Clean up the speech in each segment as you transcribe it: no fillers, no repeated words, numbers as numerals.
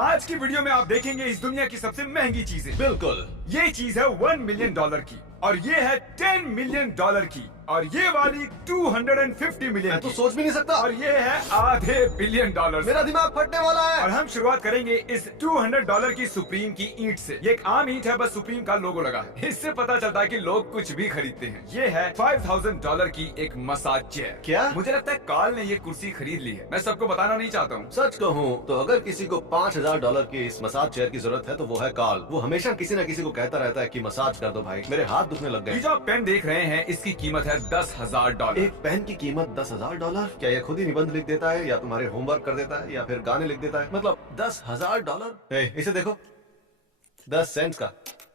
आज की वीडियो में आप देखेंगे इस दुनिया की सबसे महंगी चीजें। बिल्कुल। ये चीज है $1 मिलियन की और ये है $10 मिलियन की और ये वाली $250 मिलियन मैं तो की सोच भी नहीं सकता। और ये है $500 बिलियन। मेरा दिमाग फटने वाला है। और हम शुरुआत करेंगे इस $200 की सुप्रीम की ईंट से। ये एक आम ईंट है, बस सुप्रीम का लोगो लगा है। इससे पता चलता है कि लोग कुछ भी खरीदते हैं। ये है $5000 की एक मसाज चेयर। क्या? मुझे लगता है कार्ल ने ये कुर्सी खरीद ली है। मैं सबको बताना नहीं चाहता हूँ। सच कहूँ तो अगर किसी को $5000 की इस मसाज चेयर की जरूरत है तो वो है कार्ल। वो हमेशा किसी न किसी को कहता रहता है कि मसाज कर दो भाई, मेरे हाथ दुखने लग ये गए। जो आप पेन देख रहे हैं इसकी कीमत है $10,000। एक पेन की कीमत $10,000? क्या ये खुद ही निबंध लिख देता है या तुम्हारे होमवर्क कर देता है या फिर गाने लिख देता है? मतलब $10,000? इसे देखो, 10 सेंट्स का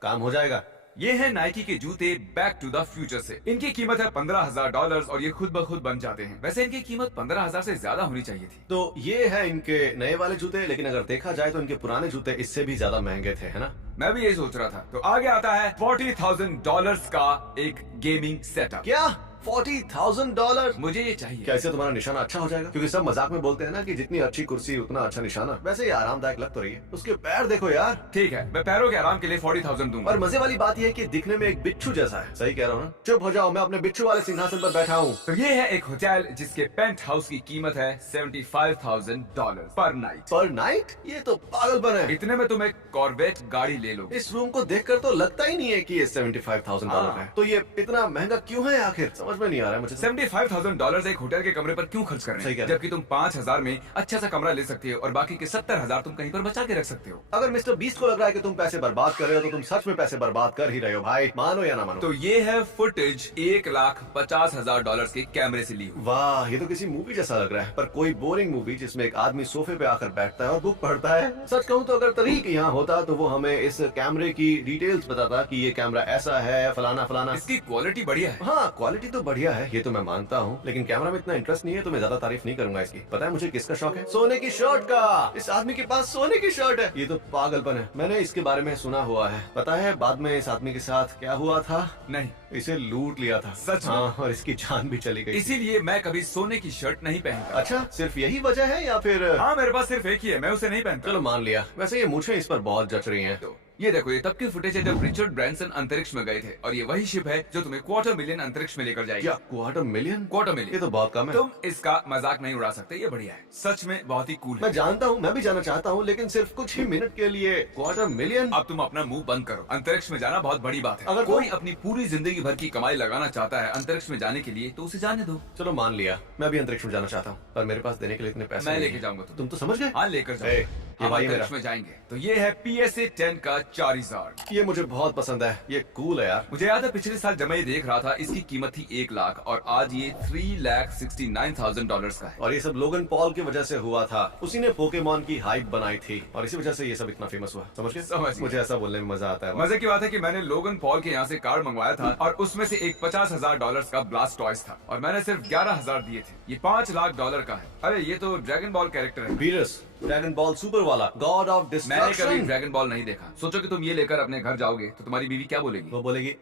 काम हो जाएगा। ये है नाइकी के जूते बैक टू द फ्यूचर से। इनकी कीमत है $15,000 और ये खुद ब खुद बन जाते हैं। वैसे इनकी कीमत 15,000 से ज्यादा होनी चाहिए थी। तो ये है इनके नए वाले जूते, लेकिन अगर देखा जाए तो इनके पुराने जूते इससे भी ज्यादा महंगे थे, है ना? मैं भी यही सोच रहा था। तो आगे आता है $40,000 का एक गेमिंग सेटअप। क्या $40,000? मुझे ये चाहिए। क्या इससे तुम्हारा निशाना अच्छा हो जाएगा? क्योंकि सब मजाक में बोलते हैं ना कि जितनी अच्छी कुर्सी उतना अच्छा निशाना। वैसे ये आरामदायक लग तो रही है। उसके पैर देखो यार। ठीक है, मैं पैरों के आराम के लिए 40,000 दूंगा। और मजे वाली बात यह है कि दिखने में एक बिच्छू जैसा है। सही कह रहा हूँ ना? चुप हो जाओ, मैं अपने बिच्छू वाले सिंहासन पर बैठा हूँ। तो ये है एक होटल जिसके पेंट हाउस की कीमत है $75,000 पर नाइट। पर नाइट? ये तो पागलपन है। इतने में तुम एक कॉर्वेट गाड़ी ले लो। इस रूम को देखकर तो लगता ही नहीं है कि ये $75,000 है। तो ये इतना महंगा क्यों है आखिर? समझ में नहीं आ रहा है मुझे। $75,000 एक होटल के कमरे पर क्यों खर्च कर रहे हैं? जबकि तुम 5,000 में अच्छा सा कमरा ले सकते हो और बाकी के 70,000 तुम कहीं पर बचा के रख सकते हो। अगर मिस्टर बीस्ट को लग रहा है कि तुम पैसे बर्बाद कर रहे हो तो तुम सच में पैसे बर्बाद कर ही रहे हो भाई, मानो या ना मानो। तो ये है फुटेज $1,50,000 के कैमरे से ली हुई। वाह, ये तो किसी मूवी जैसा लग रहा है, पर कोई बोरिंग मूवी जिसमें एक आदमी सोफे पे आकर बैठता है और बुक पढ़ता है। सच कहूँ तो अगर तरीक यहाँ होता तो वो हमें इस कैमरे की डिटेल्स बताता कि ये कैमरा ऐसा है, फलाना फलाना। इसकी क्वालिटी बढ़िया है। हाँ, क्वालिटी तो बढ़िया है, ये तो मैं मानता हूँ, लेकिन कैमरा में इतना इंटरेस्ट नहीं है तो मैं ज्यादा तारीफ नहीं करूंगा इसकी। पता है मुझे किसका शौक है? सोने की शर्ट का। इस आदमी के पास सोने की शर्ट है। ये तो पागलपन है। मैंने इसके बारे में सुना हुआ है। पता है बाद में इस आदमी के साथ क्या हुआ था? नहीं, इसे लूट लिया था। सच में? हाँ, और इसकी जान भी चली गई। इसीलिए मैं कभी सोने की शर्ट नहीं पहनता। अच्छा, सिर्फ यही वजह है या फिर? हाँ, मेरे पास सिर्फ एक ही है, मैं उसे नहीं पहनता। चलो मान लिया। वैसे ये मूछें इस पर बहुत जच रही हैं। तो ये देखो, ये तब की फुटेज है जब रिचर्ड ब्रैंसन अंतरिक्ष में गए थे और ये वही शिप है जो तुम्हें $250,000 अंतरिक्ष में लेकर जाएगी। क्या $250,000? $250,000? ये तो बहुत कम है। तुम इसका मजाक नहीं उड़ा सकते, ये बढ़िया है। सच में बहुत ही कूल है। मैं जानता हूँ, मैं भी जाना चाहता हूँ, लेकिन सिर्फ कुछ ही मिनट के लिए $250,000? अब तुम अपना मुंह बंद करो। अंतरिक्ष में जाना बहुत बड़ी बात है। अगर कोई अपनी पूरी जिंदगी भर की कमाई लगाना चाहता है अंतरिक्ष में जाने के लिए तो उसे जाने दो। चलो मान लिया, मैं भी अंतरिक्ष में जाना चाहता हूँ, पर मेरे पास देने के लिए इतने पैसे मैं नहीं लेके हैं। जाऊंगा तुम तो समझ गए? हाँ, लेकर जाओ। ये हम भाई अंतरिक्ष में जाएंगे। तो ये है PSA 10 का चारिज़ार्ड। ये मुझे बहुत पसंद है, ये कूल है यार। मुझे याद है पिछले साल जब मैं ये देख रहा था इसकी कीमत थी 1 लाख और आज ये $3,69,000 का है। और ये सब लोगन पॉल की वजह से हुआ था। उसी ने पोकेमॉन की हाइप बनाई थी और इसी वजह से ये सब इतना फेमस हुआ। समझ समझ गए? गया। मुझे ऐसा बोलने में मजा आता है। मजे की बात है कि मैंने लोगन पॉल के यहाँ से कार्ड मंगवाया था और उसमें से एक $50,000 का ब्लास्ट टॉयज था और मैंने सिर्फ 11,000 दिए थे। ये $5 लाख का है। अरे ये तो ड्रैगन बॉल कैरेक्टर है। वीरस, ड्रैगन बॉल सुपर वाला, गॉड ऑफ मैंने डिस्ट्रक्शन। कभी ड्रैगन बॉल नहीं देखा। सोचो कि तुम ये लेकर अपने घर जाओगे तो तुम्हारी बीवी क्या बोलेगी? वो बोलेगी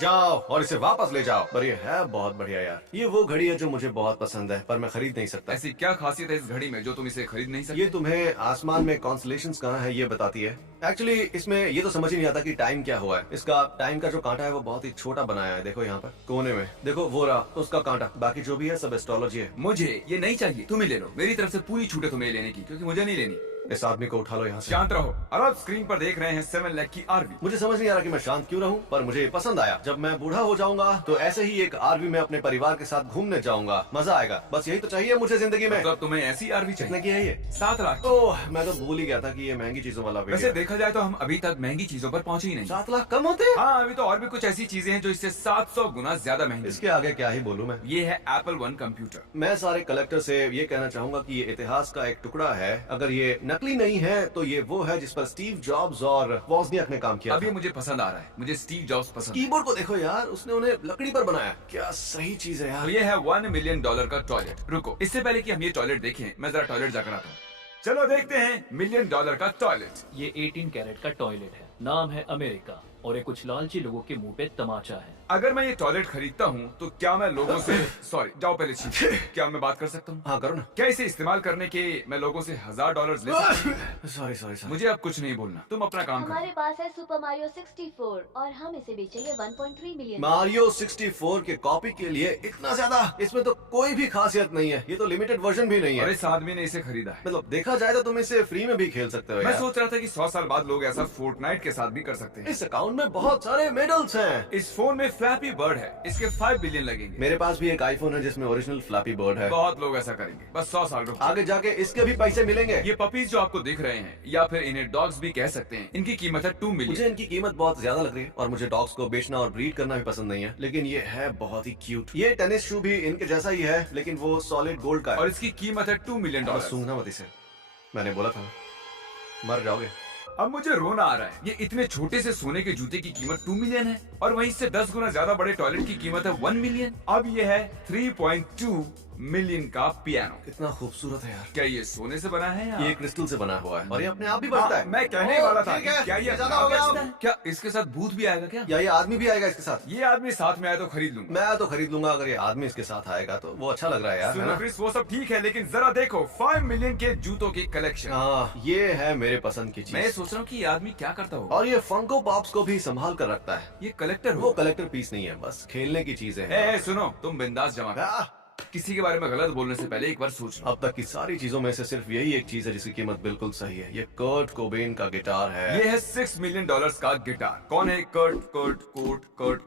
जाओ और इसे वापस ले जाओ। पर ये है बहुत बढ़िया यार। ये वो घड़ी है जो मुझे बहुत पसंद है, पर मैं खरीद नहीं सकता। ऐसी क्या खासियत है इस घड़ी में जो तुम इसे खरीद नहीं सकते? ये तुम्हें आसमान में कॉन्स्टलेशंस कहाँ है ये बताती है। एक्चुअली इसमें ये तो समझ ही नहीं आता कि टाइम क्या हुआ है। इसका टाइम का जो कांटा है वो बहुत ही छोटा बनाया है। देखो यहाँ पर कोने में, देखो वो रहा उसका कांटा। बाकी जो भी है सब एस्ट्रोलॉजी है। मुझे ये नहीं चाहिए, तुम ही ले लो। मेरी तरफ से पूरी छूट है तुम्हें लेने की, क्योंकि मुझे नहीं लेनी। इस आदमी को उठा लो यहाँ से। शांत रहो। और आप स्क्रीन पर देख रहे हैं 7 लाख की आरवी। मुझे समझ नहीं आ रहा कि मैं शांत क्यों रहूं, पर मुझे पसंद आया। जब मैं बूढ़ा हो जाऊंगा तो ऐसे ही एक आरवी में अपने परिवार के साथ घूमने जाऊंगा, मजा आएगा। बस यही तो चाहिए मुझे जिंदगी में। तो अब तुम्हें ऐसी आरवी चाहिए? कितने की है ये? 7 लाख। ओह, मैं तो भूल ही गया था कि ये महंगी चीजों वाला वीडियो वैसे है। देखा जाए तो हम अभी तक महंगी चीजों पर पहुंचे ही नहीं। 7 लाख कम होते हैं? हाँ, अभी तो और भी कुछ ऐसी चीजें हैं जो इससे 700 गुना ज्यादा महंगी। इसके आगे क्या ही बोलूं मैं। ये है Apple One कंप्यूटर। मैं सारे कलेक्टर से ये कहना चाहूंगा कि ये इतिहास का एक टुकड़ा है। अगर ये नकली नहीं है तो ये वो है जिस पर स्टीव जॉब्स और वॉज़नियाक ने काम किया अब ये था। मुझे पसंद आ रहा है। मुझे स्टीव जॉब्स पसंद है। कीबोर्ड को देखो यार, उसने उन्हें लकड़ी पर बनाया। क्या सही चीज है और यार। ये है $1 मिलियन का टॉयलेट। रुको, इससे पहले कि हम ये टॉयलेट देखें, मैं जरा टॉयलेट जाकर आता हूँ। चलो देखते हैं $1 मिलियन का टॉयलेट। ये 18 कैरेट का टॉयलेट है। नाम है अमेरिका और ये कुछ लालची लोगों के मुंह पे तमाचा है। अगर मैं ये टॉयलेट खरीदता हूँ तो क्या मैं लोगों से सॉरी जाओ पहले चीज क्या मैं बात कर सकता हूँ? हाँ करो ना। क्या इसे इस्तेमाल करने के मैं लोगों से $1000 ले सकता हूँ? Sorry sorry sorry. मुझे अब कुछ नहीं बोलना, तुम अपना काम करो। हमारे पास है सुपर मारियो 64 और हम इसे बेचेंगे 1.3 मिलियन। मारियो 64 के कॉपी के लिए इतना ज्यादा? इसमें तो कोई भी खासियत नहीं है, ये तो लिमिटेड वर्जन भी नहीं और है। इस आदमी ने इसे खरीदा है। मतलब देखा जाए तो तुम इसे फ्री में भी खेल सकते हो मैं यार। सोच रहा था कि 100 साल बाद लोग ऐसा फोर्टनाइट के साथ भी कर सकते हैं। इस अकाउंट में बहुत सारे मेडल्स हैं। इस फोन में फ्लैपी बर्ड है, इसके 5 बिलियन लगेंगे। मेरे पास भी एक आईफोन है जिसमें ओरिजिनल फ्लैपी बर्ड है। बहुत लोग ऐसा करेंगे, बस 100 साल रुको। आगे जाके इसके भी पैसे मिलेंगे। ये पपीज जो आपको दिख रहे हैं या फिर इन्हें डॉग्स भी कह सकते हैं, इनकी कीमत है 2 मुझे मिलियन। इनकी कीमत बहुत ज्यादा लग रही है और मुझे डॉग्स को बेचना और ब्रीड करना भी पसंद नहीं है, लेकिन ये है बहुत ही क्यूट। ये टेनिस शू भी इनके जैसा ही है, लेकिन वो सॉलिड गोल्ड का है। और इसकी कीमत है $2 मिलियन। बस सूंघना मत इसे, मैंने बोला था मर जाओगे। अब मुझे रोना आ रहा है। ये इतने छोटे से सोने के जूते की कीमत 2 मिलियन है और वहीं से 10 गुना ज्यादा बड़े टॉयलेट की कीमत है 1 मिलियन। अब ये है 3.2 मिलियन का पियानो। कितना खूबसूरत है यार। क्या ये सोने से बना है या ये क्रिस्टल से बना हुआ है और ये अपने आप भी बढ़ता है। मैं कहने ही वाला था ठीक है, क्या ये ज्यादा हो गया बचता अब। है? क्या इसके साथ भूत भी आएगा क्या? या ये आदमी भी आएगा इसके साथ? ये आदमी साथ में आया तो खरीद लूंगा। मैं तो खरीद लूंगा अगर ये आदमी इसके साथ आएगा तो। वो अच्छा लग रहा है यार, है सुनो ना? क्रिस, वो सब ठीक है लेकिन जरा देखो 5 मिलियन के जूतों की कलेक्शन। हाँ, ये है मेरे पसंद की मैं चीज। सोच रहा हूँ कि ये आदमी क्या करता होगा। और ये फंको पॉप्स को भी संभाल कर रखता है। ये कलेक्टर वो हो। कलेक्टर पीस नहीं है, बस खेलने की चीजें हैं। सुनो, तुम बिंदास जमा करो। आह, किसी के बारे में गलत बोलने से पहले एक बार सोच लो। अब तक की सारी चीजों में से सिर्फ यही एक चीज है जिसकी कीमत बिल्कुल सही है। ये कर्ट कोबेन का गिटार है। ये है $6 मिलियन का गिटार। कौन है कर्ट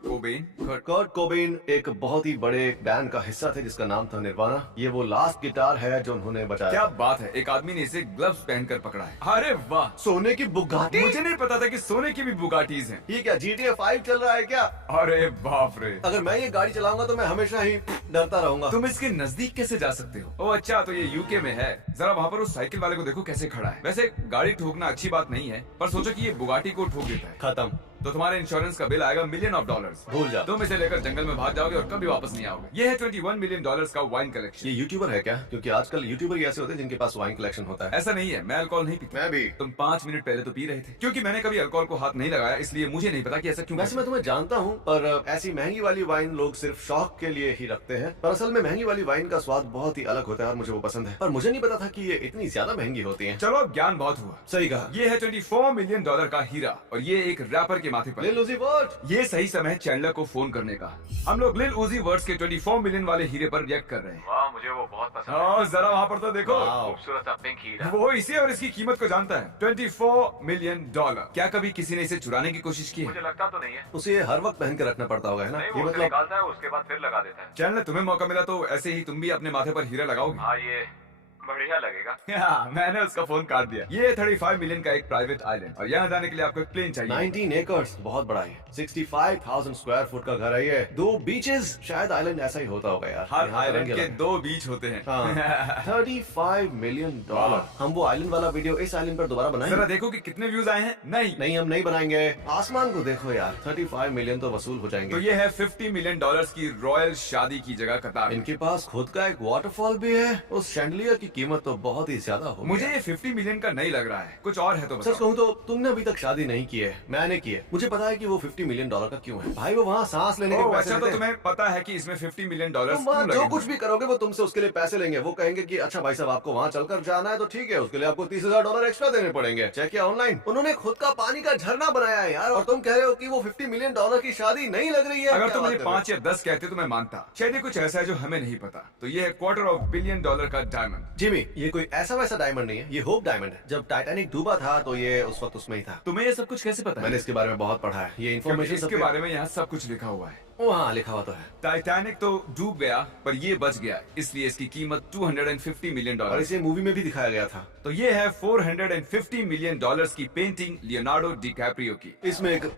कोबेन? कर्ट कोबेन एक बहुत ही बड़े बैंड का हिस्सा थे जिसका नाम था निर्वाणा। ये वो लास्ट गिटार है जो उन्होंने बजाया। क्या बात है, एक आदमी ने इसे ग्लव्स पहनकर पकड़ा है। अरे वाह, सोने की बुगाटी? मुझे नहीं पता था कि सोने की भी बुगाटीज हैं। ये क्या GTA 5 चल रहा है क्या? अरे बाप रे, अगर मैं ये गाड़ी चलाऊंगा तो मैं हमेशा ही डरता रहूंगा। तुम इसके नजदीक कैसे जा सकते हो? ओह अच्छा, तो ये यूके में है। जरा वहाँ पर उस साइकिल वाले को देखो कैसे खड़ा है। वैसे गाड़ी ठोकना अच्छी बात नहीं है, पर सोचो कि ये बुगाटी को ठोक देता है खत्म। तो तुम्हारे इंश्योरेंस का बिल आएगा $1 मिलियन। भूल जा। तुम इसे लेकर जंगल में भाग जाओगे और कभी वापस नहीं आओगे। ये है $21 मिलियन का वाइन कलेक्शन। ये यूट्यूबर है क्या? क्योंकि आजकल यूट्यूबर ही ऐसे होते हैं जिनके पास वाइन कलेक्शन होता है। ऐसा नहीं है, मैं अल्कोहल नहीं पीता। मैं भी। तुम 5 मिनट पहले तो पी रहे थे। क्योंकि मैंने कभी अल्कोहल को हाथ नहीं लगाया, इसलिए मुझे नहीं पता कि ऐसा क्यों। वैसे मैं तुम्हें जानता हूँ, पर ऐसी महंगी वाली वाइन लोग सिर्फ शौक के लिए ही रखते हैं। पर असल में महंगी वाली वाइन का स्वाद बहुत ही अलग होता है और मुझे वो पसंद है। पर मुझे नहीं पता था कि ये इतनी ज्यादा महंगी होती है। चलो अब ज्ञान बहुत हुआ। सही कहा। ये है $24 मिलियन का हीरा और ये एक रैपर के माथे पर। लिल उज़ी वर्ट। ये सही समय है चैंडलर को फोन करने का। हम लोग लिल उज़ी वर्ट्स के 24 मिलियन वाले हीरे पर रिएक्ट कर रहे हैं। वाह, मुझे वो बहुत पसंद है। हाँ, जरा वहाँ पर तो देखो। वाह। खूबसूरत सा पिंक हीरा। वो इसे और इसकी कीमत को जानता है, $24 मिलियन। क्या कभी किसी ने इसे चुराने की कोशिश की है? मुझे लगता तो नहीं है। उसे ये हर वक्त पहन के रखना पड़ता होगा, है ना? नहीं, ये वो उसे मतलब निकालता है उसके बाद फिर लगा देता है। चैंडलर, तुम्हें मौका मिला तो ऐसे ही तुम भी अपने माथे पर हीरा लगाओगे? हाँ, ये बढ़िया लगेगा। मैंने उसका फोन काट दिया। ये 35 मिलियन का एक प्राइवेट आइलैंड और यहाँ जाने के लिए आपको एक प्लेन चाहिए। 19 एकर्स, बहुत बड़ा है। 65,000 स्क्वायर फुट का घर है ये। 2 बीचेस, शायद आइलैंड ऐसा ही होता होगा यार। हर यहाँ का आइलैंड रंग के अलग है। 2 बीच होते हैं। हाँ। $35 मिलियन। वाह। हम वो आइलैंड वाला वीडियो इस आइलैंड पर दोबारा जरा बनाएंगे? देखो कि कितने व्यूज आए हैं। नहीं, नहीं, हम नहीं बनाएंगे। आसमान को देखो यार, 35 मिलियन तो वसूल हो तो जाएंगे। ये है $50 मिलियन की रॉयल शादी की जगह कतार। इनके पास खुद का एक वाटरफॉल भी है। उस शैंडलियर की कीमत तो बहुत ही ज्यादा होगी। मुझे ये 50 मिलियन का नहीं लग रहा है, कुछ और है तो सच बताओ। कहूँ तो तुमने अभी तक शादी नहीं की है, मैंने की है। मुझे पता है कि वो $50 मिलियन का क्यों है। भाई वो वहाँ सांस लेने के ओह, पैसे अच्छा, तो देते हैं। तुम्हें पता है कि इसमें $50 मिलियन तुम क्यों वहाँ जो लगेंगे? कुछ भी करोगे वो तुमसे उसके लिए पैसे लेंगे। वो कहेंगे कि अच्छा भाई साहब, आपको वहाँ चलकर जाना है तो ठीक है, उसके लिए आपको $30,000 एक्स्ट्रा देने पड़ेंगे। चेक किया ऑनलाइन? उन्होंने खुद का पानी का झरना बनाया है यार, और तुम कह रहे हो कि वो $50 मिलियन की शादी नहीं लग रही है। अगर क्या तुम बात मुझे कर रहे हो? 5 या 10 कहते तो मैं मानता। शायद ये कुछ ऐसा है जो हमें नहीं पता। तो ये है $250 बिलियन का डायमंड। जिमी, ये कोई ऐसा वैसा डायमंड नहीं है, ये होप डायमंड है। जब टाइटैनिक डूबा था तो ये उस वक्त उसमें ही था। तुम्हें ये सब कुछ कैसे पता है? मैंने इसके बारे में बहुत पढ़ा है। ये क्योंकि इन्फॉर्मेशन इसके बारे में यहाँ सब कुछ लिखा हुआ है। वहाँ लिखा हुआ तो है। टाइटैनिक तो डूब गया पर ये बच गया, इसलिए इसकी कीमत $250 मिलियन। और इसे मूवी में भी दिखाया गया था। तो ये है $450 मिलियन की पेंटिंग लियोनार्डो डिकैप्रियो की। इसमें एक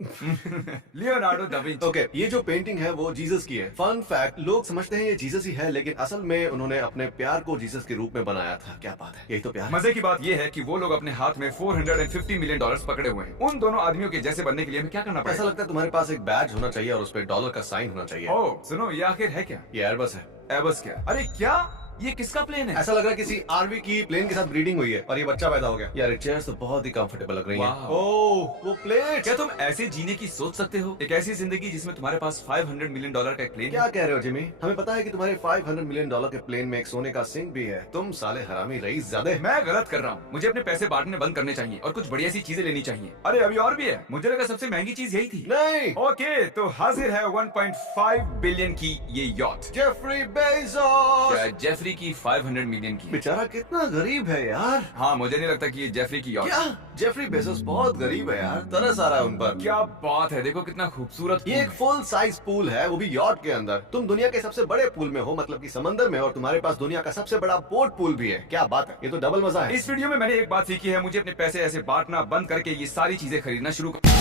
लियोनार्डो दा विंची। ओके, ये जो पेंटिंग है वो जीसस की है। फन फैक्ट, लोग समझते हैं ये जीसस ही है, लेकिन असल में उन्होंने अपने प्यार को जीसस के रूप में बनाया था। क्या बात है, यही तो प्यार है। मजे की बात ये है कि वो लोग अपने हाथ में $450 मिलियन पकड़े हुए हैं। उन दोनों आदमियों के जैसे बनने के लिए हमें क्या करना ऐसा पड़ेगा? लगता है तुम्हारे पास एक बैज होना चाहिए और उस पे डॉलर का साइन होना चाहिए। ओह सुनो, ये आखिर है क्या? ये एयरबस है। एबस क्या? अरे क्या ये किसका प्लेन है? ऐसा लग रहा है किसी आरवी की प्लेन के साथ ब्रीडिंग हुई है और ये बच्चा पैदा हो गया। यार चेयर्स तो बहुत ही कंफर्टेबल लग रही हैं। वाह। ओह वो प्लेट। क्या तुम ऐसे जीने की सोच सकते हो? एक ऐसी जिंदगी जिसमें तुम्हारे पास $500 मिलियन का एक प्लेन क्या है? कह रहे हो जिमी? हमें पता है कि तुम्हारे $500 मिलियन के प्लेन में एक सोने का सिंक भी है। तुम साले हरामी रईस ज़्यादा। मैं गलत कर रहा हूँ। मुझे अपने पैसे बांटने बंद करने चाहिए और कुछ बढ़िया सी चीजें लेनी चाहिए। अरे अभी और भी है। मुझे लगा सबसे महंगी चीज यही थी। नहीं, ओके, तो हाजिर है 1.5 बिलियन की ये यॉट। Jeffrey Bezos. शायद जेफरी की 500 मिलियन की। बेचारा कितना गरीब है यार। हाँ, मुझे नहीं लगता कि ये जेफरी की यॉट। क्या? जेफरी बेजोस बहुत गरीब है यार, तरस आ रहा है उन पर। क्या बात है, देखो कितना खूबसूरत। ये एक फुल साइज पूल है, वो भी यॉट के अंदर। तुम दुनिया के सबसे बड़े पूल में हो, मतलब कि समंदर में, और तुम्हारे पास दुनिया का सबसे बड़ा बोट पूल भी है। क्या बात है, ये तो डबल मजा है। इस वीडियो में मैंने एक बात सीखी है, मुझे अपने पैसे ऐसे बांटना बंद करके ये सारी चीजें खरीदना शुरू कर।